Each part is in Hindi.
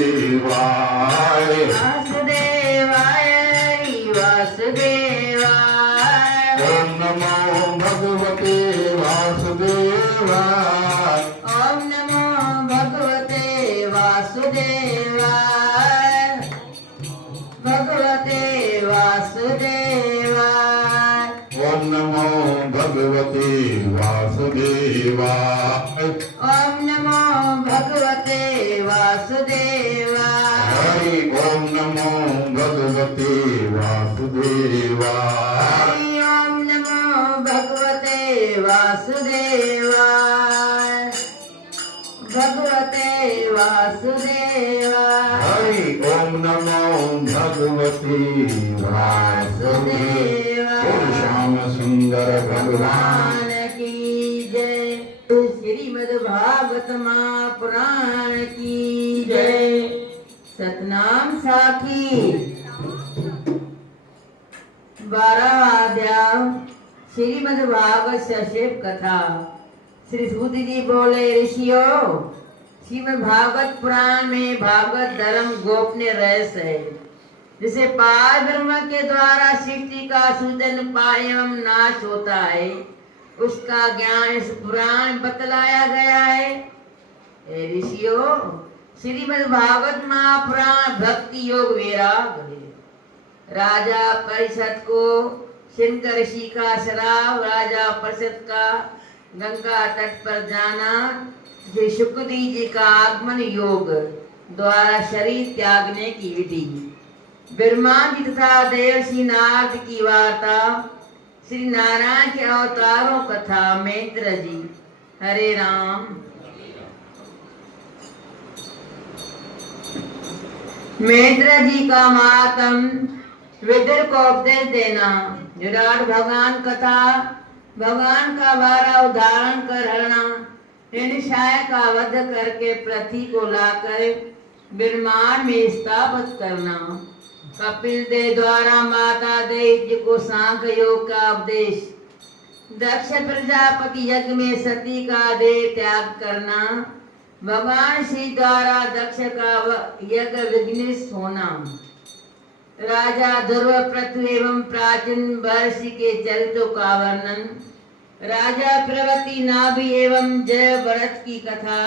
वासुदेवाय वासुदेवाय ओम नमो भगवते वासुदेवाय ओम नमो भगवते वासुदेवाय भगवते वासुदेवाय ओम नमो भगवते वासुदेवाय ओम नमो भगवते वासुदेवाय हरि ओम नमो भगवते वासुदेवाय हरि ओम नमो भगवते वासुदेवाय भगवते वासुदेवाय हरि ओम नमो भगवते वासुदेवाय ओम श्याम सुंदर भगवान भगवान की जय। श्रीमद् भागवत महापुराण की जय। सतनाम साखी 12वां अध्याय श्रीमद् भागवत सशेप कथा। श्री सूत जी बोले, ऋषियों, श्रीमद् भागवत पुराण में भागवत धर्म गोपनीय रहस्य है, जिसे पार ब्रह्म के द्वारा सृष्टि का सूजन पाय एवं नाश होता है, उसका ज्ञान इस पुराण बतलाया गया है। हे ऋषियों, श्रीमद् भागवत महापुराण भक्ति योग वैराग है। राजा परिषद को शंक ऋषि का श्राप, राजा परिषद का गंगा तट पर जाना, श्री शुक्रदेव जी का आगमन योग द्वारा शरीर त्यागने की विधि, ब्रह्मा जी तथा देवर्षि नारद की वार्ता, श्री नारायण के अवतारों कथा, मैत्र जी। हरे राम। मैत्र जी का महात्म, विदुर को उपदेश देना, विराट भगवान कथा, भगवान का 12 उदाहरण कर हरना, हिंसाय का वध करके पृथ्वी को लाकर ब्रह्मांड में स्थापित करना, कपिल देव द्वारा माता दैत्य को सांख्य योग का उपदेश, दक्ष प्रजापति यज्ञ में सती का देह त्याग करना, भगवान श्री द्वारा दक्ष का यज्ञ विघ्नित होना, राजा ध्रुव पृथ्वी एवं प्राचीन महर्षि के चरित्रों का वर्णन, राजा प्रवती नाभि एवं जय भरत की कथा,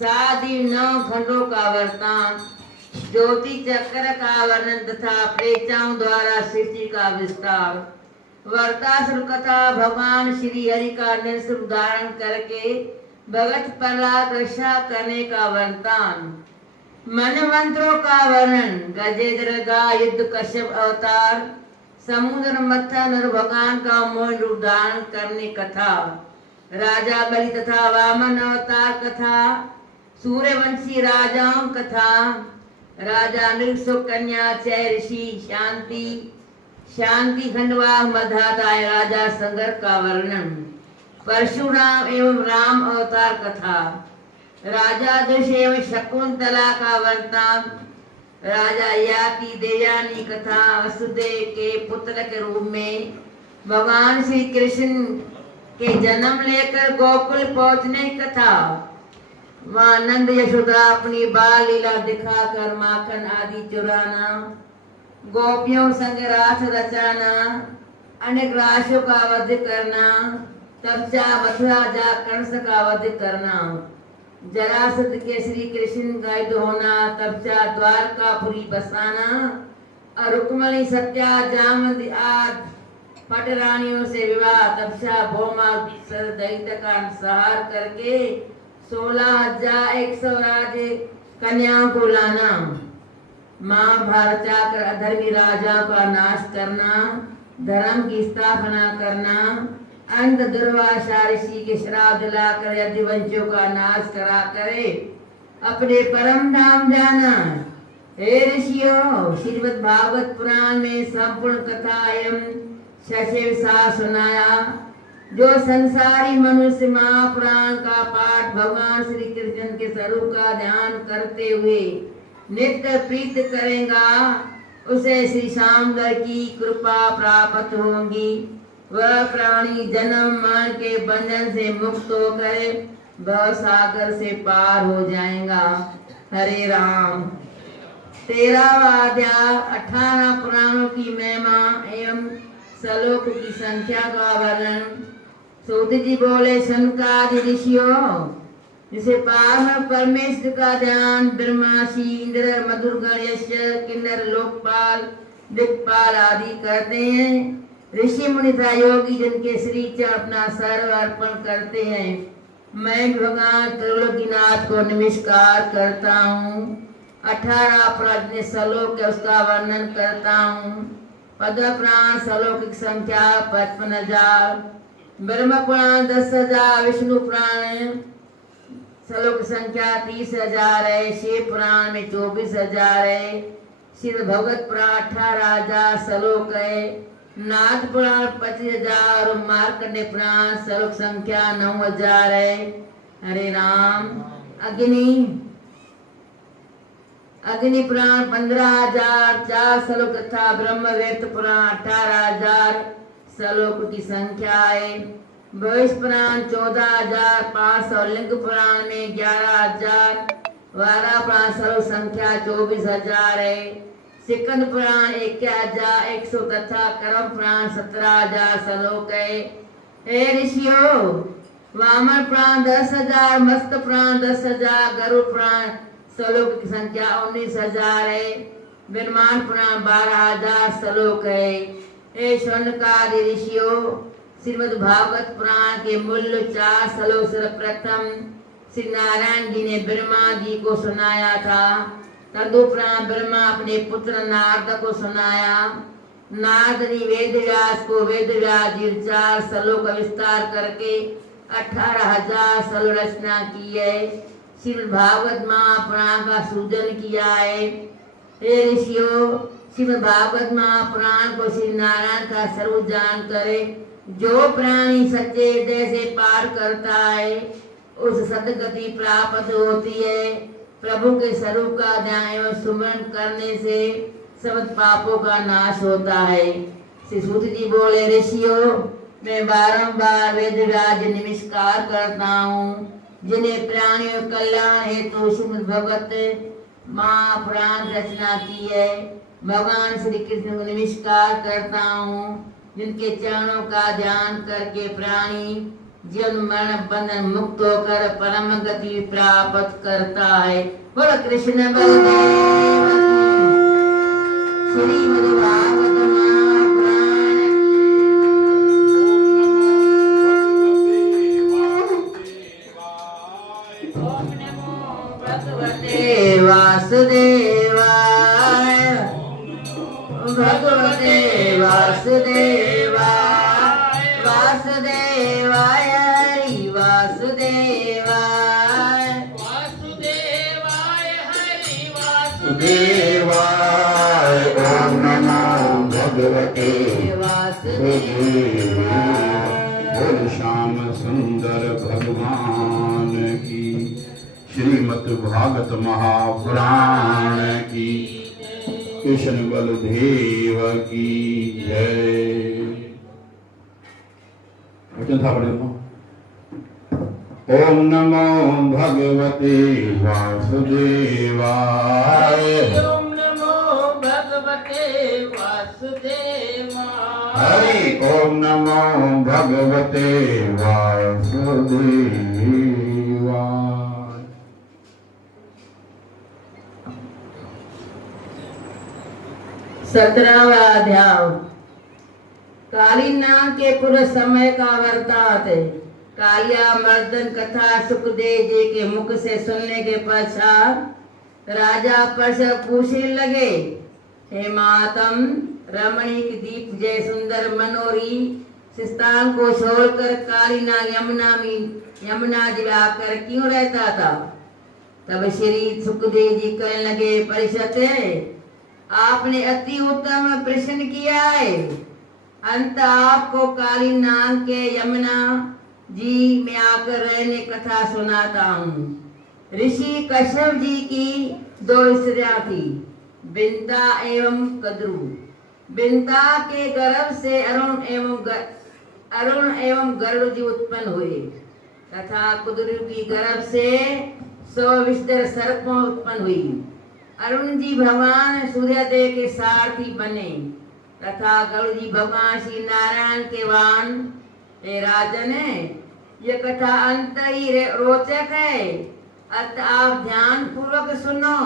7 9 खंडों का वृत्तांत, ज्योति चक्र का वर्णन तथा प्रेताओं द्वारा सृष्टि का विस्तार, वर्तासुर कथा, भगवान श्री हरि का निरसुर धारण करके भगत प्रहलाद रक्षा करने का वृत्तांत, मनमंत्रों का वर्णन, गजेंद्र का युद्ध, कश्यप अवतार, समुद्र मथन और भगवान का मोह रूप धारण करने कथा, राजा बलि तथा वामन अवतार कथा, सूर्यवंशी राजाओं कथा, राजा नृषु कन्या चय ऋषि शांति खंडवा मधाताय राजा संघर्ष का वर्णन, परशुराम एवं राम अवतार कथा, राजा दश एवं शकुंतला का वृत्तांत, राजा याति देवयानी कथा, वसुदेव के पुत्र के रूप में भगवान श्री कृष्ण के जन्म लेकर गोकुल पहुंचने की कथा, वहाँ नंद यशोदा अपनी बाल लीला दिखाकर माखन आदि चुराना, गोपियों संग रास रचाना, अनेक राशियों का वध करना, तपस्या मथुरा जा कंस का वध करना, जरासंध के श्री कृष्ण का युद्ध होना, तपस्या द्वारकापुरी बसाना, और रुक्मणी सत्या जामवंती आदि पटरानियों से विवाह, तपस्या भौमा दैत्य का संहार करके 16,100 राज कन्याओं को लाना, महाभारत जाकर अधर्मी राजा का नाश करना, धर्म की स्थापना करना, अंत दुर्वासा ऋषि के श्राप दिलाकर यदुवंशियों का नाश करा करे अपने परम धाम जाना। हे ऋषियों, श्रीमद् भागवत पुराण में संपूर्ण कथा एवं सशेव सार सुनाया, जो संसारी मनुष्य महापुराण का पाठ भगवान श्री कृष्ण के स्वरूप का ध्यान करते हुए नित्य प्रीत करेगा, उसे श्री श्यामदर की कृपा प्राप्त होगी। वह प्राणी जन्म मरण के बंधन से मुक्त होकर भव सागर से पार हो जाएगा। हरे राम। 13वां अध्याय 18 पुराणों की महिमा एवं श्लोक की संख्या का वर्णन। सूत जी बोले, सनकादि ऋषियों, जिसे पार परमेश्वर का ध्यान ब्रह्माशी इंद्र मधुरगण यश किन्नर लोकपाल दिक्पाल आदि करते हैं, ऋषि मुनि तथा योगी जिनके श्री चरण अपना सर्व अर्पण करते हैं, मैं भगवान त्रिलोकीनाथ को नमस्कार करता हूँ। 18 प्राचीन श्लोक है उसका वर्णन करता हूँ। पद पुराण श्लोक की संख्या 55,000, ब्रह्म पुराण 10,000, विष्णु पुराण श्लोक की संख्या 30,000 है, शिव पुराण में 24,000 है, श्रीमद् भगवत पुराण 18,000 श्लोक है, नाथ पुराण 25,000 और मार्कंडेय पुराण श्लोक संख्या 9,000 है। हरे राम। अग्नि पुराण 15,000 4 श्लोक तथा ब्रह्मवेत्त पुराण 18,000 श्लोक की संख्या है। भविष्य पुराण 14,500, लिंग पुराण में 11,000, वारा पुराण श्लोक संख्या 24,000 है। सिकंद पुराण 21,100 तथा कर्म पुराण 17,000 श्लोक है। हे ऋषियों, वामन पुराण 10,000, मत्स्य पुराण 10,000, गरुड़ पुराण श्लोक की संख्या 19,000 है। ब्रह्मांड पुराण 12,000 श्लोक है। हे शौनकादि ऋषियों, श्रीमद् भागवत पुराण के मूल्य 4 श्लोक सर्वप्रथम श्री नारायण जी ने ब्रह्मा जी को सुनाया था। तदुपरांत ब्रह्मा अपने पुत्र नारद को सुनाया। नारद ने वेदव्यास को वेदव्यास जी 4 श्लोक का विस्तार करके 18,000 श्लोक रचना की है। श्रीमद् भागवत महापुराण का सृजन किया है। हे ऋषियों, श्रीमद् भागवत महापुराण को श्री नारायण का स्वरूप जान करे जो प्राणी सच्चे हृदय से पार करता है उस सदगति प्राप्त होती है। प्रभु के स्वरूप का ध्यान एवं सुमरण करने से सब पापों का नाश होता है। श्री सूत जी बोले, ऋषियों, मैं बारंबार वेदव्यास नमस्कार करता हूँ जिन्हें प्राणियों कल्याण हेतु श्रीमद् भगवत महापुराण रचना की है। भगवान श्री कृष्ण को नमस्कार करता हूँ जिनके चरणों का ध्यान करके प्राणी जीवन मरण बंधन मुक्त होकर परम गति प्राप्त करता है। बोलो कृष्ण बलदेव श्री भागवत महापुराण। ओम नमो भगवते वासुदेवाय, भगवते वासुदेवाय, वासुदेवाय हरि वासुदेवाय, वासुदेवाय हरि वासुदेवाय। ओम नमो भगवते वासुदेवाय। बोल श्याम सुंदर भगवान की, श्रीमद् भागवत महापुराण की, कृष्ण बलदेव की जय। वचन था पढ़े। ओम नमो भगवते वासुदेवाय, ओम नमो भगवते वासुदेवाय, हरि ओम नमो भगवते वासुदेवाय। 17वां अध्याय कालीनाग के पूर्व समय का वृत्तांत है। कालिया मर्दन कथा सुखदेव जी के मुख से सुनने के पश्चात राजा परशव पूछने लगे, हे मातम, रमणीक दीप जय सुंदर मनोरी स्थान को छोड़कर कालीनाग यमुना जी आकर क्यों रहता था? तब श्री सुखदेव जी कहने लगे, परिषद, आपने अति उत्तम प्रश्न किया है। अंत आपको कालीनाग के यमुना जी में आकर रहने कथा सुनाता हूँ। ऋषि कश्यप जी की 2 स्त्रियां थी, बिंता एवं कद्रू। बिंता के गर्भ से अरुण एवं गरुड़ जी उत्पन्न हुए तथा कुद्रू की गर्भ से सो विस्तर सर्पों उत्पन्न हुई। अरुण जी भगवान सूर्यदेव के सारथी बने तथा गरुड़ जी भगवान श्री नारायण के वाहन। हे राजन, ये कथा अंत ही रोचक है, अतः आप ध्यान पूर्वक सुनो।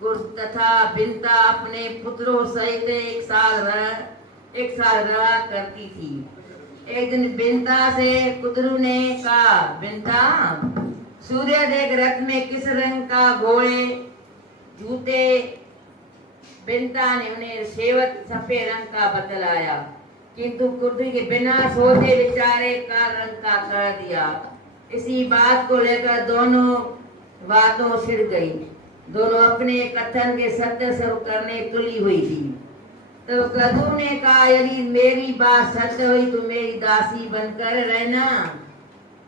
कुर्स तथा बिंता अपने पुत्रों सहित एक साल रहा करती थी। एक दिन बिंता से कुदरू ने कहा, बिंता, सूर्य देख रथ में किस रंग का घोड़े जूते? बिंता ने उन्हें सेवक सफेद रंग का बतलाया, किंतु कुर्दी के बिना सोचे विचारे का रंग का कर दिया। इसी बात को लेकर दोनों बातों छिड़ गई। दोनों अपने कथन के सत्य स्वरूप करने तुली हुई थी। तो कदू ने कहा, यदि मेरी बात सत्य हुई तो मेरी दासी बनकर रहना।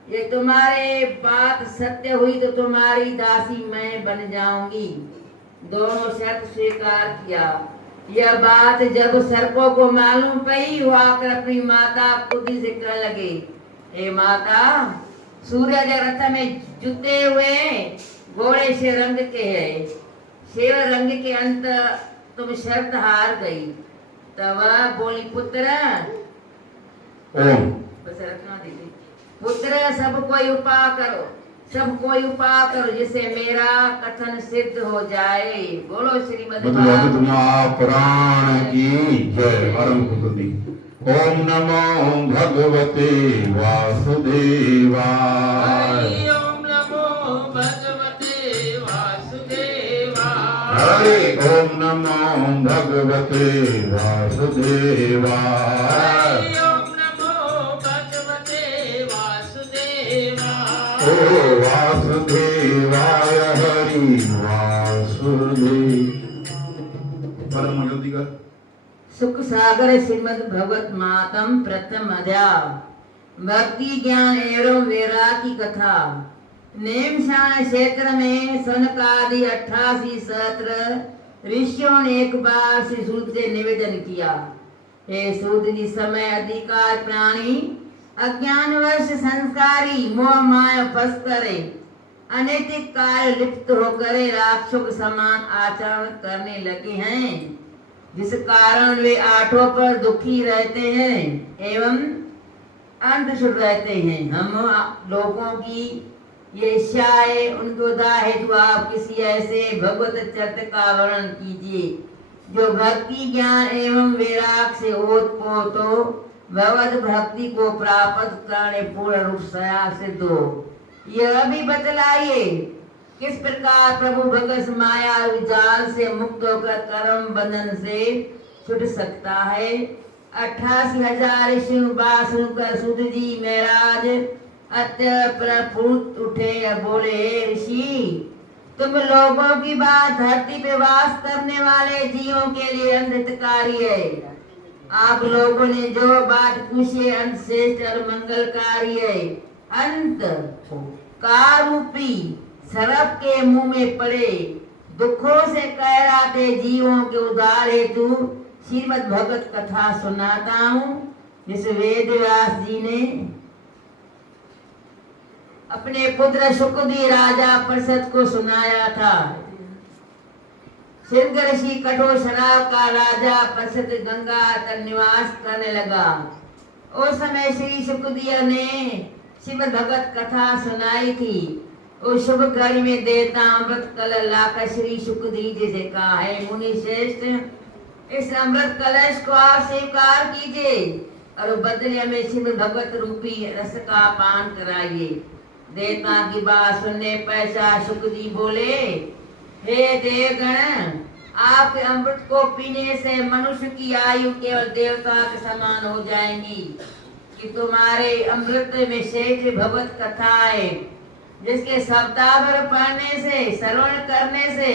ये तुम्हारे बात सत्य हुई तो तुम्हारी दासी मैं बन जाऊंगी। दोनों शर्त स्वीकार किया। यह बात जब सर्पों को मालूम पड़ी, वो आकर अपनी माता कुदी से कहने लगे, हे माता, सूर्य रथ में जुते हुए घोड़े से रंग के है, सेव रंग के अंत तुम शर्त हार गई। तब बोली, पुत्र, बस रखना दीदी, पुत्र, सब कोई उपाय करो जिससे मेरा कथन सिद्ध हो जाए। बोलो श्रीमद् भागवत महापुराण की जय। परम कुदी। ओम नमो भगवते वासुदेवाय। ओम नमो भगवते वासुदेवाय। हरे ओम नमो भगवते वासुदेवाय। ओम नमो भगवते वासुदेवाय। ओ वासुदेवाय हरि वासुदेव। परम जल्दी कर। सुख सागर श्रीमद् भगवत मातम प्रथम अध्याय। भक्ति ज्ञान एवं वैराग्य की कथा। नेमशान क्षेत्र में सनकादि 88 सहस्त्र ऋषियों ने एक बार श्री सूत से निवेदन किया, हे सूत जी, समय अधिकार प्राणी अज्ञानवश संस्कारी मोह माया फंस करे अनैतिक कार्य लिप्त होकर राक्षसों के समान आचरण करने लगे हैं, जिस कारण वे आठों पर दुखी रहते हैं एवं अंधश्रुत रहते हैं। हम लोगों की ये इच्छा है, उनके उदार हेतु आप किसी ऐसे भगवत चरित्र का वर्णन कीजिए जो भक्ति ज्ञान एवं वैराग से ओतप्रोत हो, भगवत भक्ति को प्राप्त करने पूर्ण रूप से सिद्ध हो। यह भी बतलाइए किस प्रकार प्रभु भगत माया जाल से मुक्त होकर कर्म बंधन से छूट सकता है। 88,000 ऋषि बात सुनकर सूत जी महाराज प्रफुल्लित उठे और बोले, हे ऋषि, तुम लोगों की बात धरती पे वास करने वाले जीवों के लिए अनहितकारी है। आप लोगों ने जो बात पूछी अंत श्रेष्ठ और मंगलकारी है। अंत कारूपी सरप के मुंह में पड़े दुखों से कहराते जीवों के उद्धार हेतु श्रीमद् भगवत कथा सुनाता हूँ, जिस वेद व्यास जी ने अपने पुत्र शुकदी राजा परिषद को सुनाया था। सिंह ऋषि कठोर शराब का राजा परिषद गंगा तट निवास करने लगा। उस समय श्री शुकदेव ने श्रीमद् भगवत कथा सुनाई थी। उस शुभ घड़ी में देवता अमृत कलश लाकर श्री शुकदेव जी से कहा, है मुनि श्रेष्ठ, इस अमृत कलश को आप स्वीकार कीजिए और बदले में श्रीमद् भगवत रूपी रस का पान कराइए। देवता की बात सुनने पैसा शुकदेव बोले, हे देवगण, आपके अमृत को पीने से मनुष्य की आयु केवल देवता के समान हो जाएंगी, कि तुम्हारे अमृत में शेष भगवत कथा है, जिसके सप्ताह भर पढ़ने से श्रवण करने से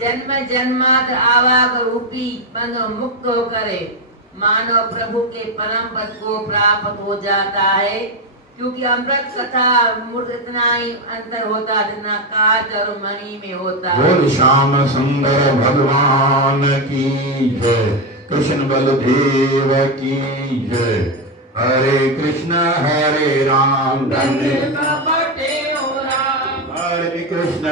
जन्म जन्मांतर आवाग रूपी बंध मुक्त होकर मानव प्रभु के परम पद को प्राप्त हो जाता है। क्योंकि अमृत कथा मूर्त इतना ही अंतर होता जितना काच और मणि में होता है। बोल श्याम सुंदर भगवान की जय। कृष्ण बलदेव की जय। हरे कृष्ण हरे राम, धन्य प्रभटे हो राम, हरे हरे कृष्ण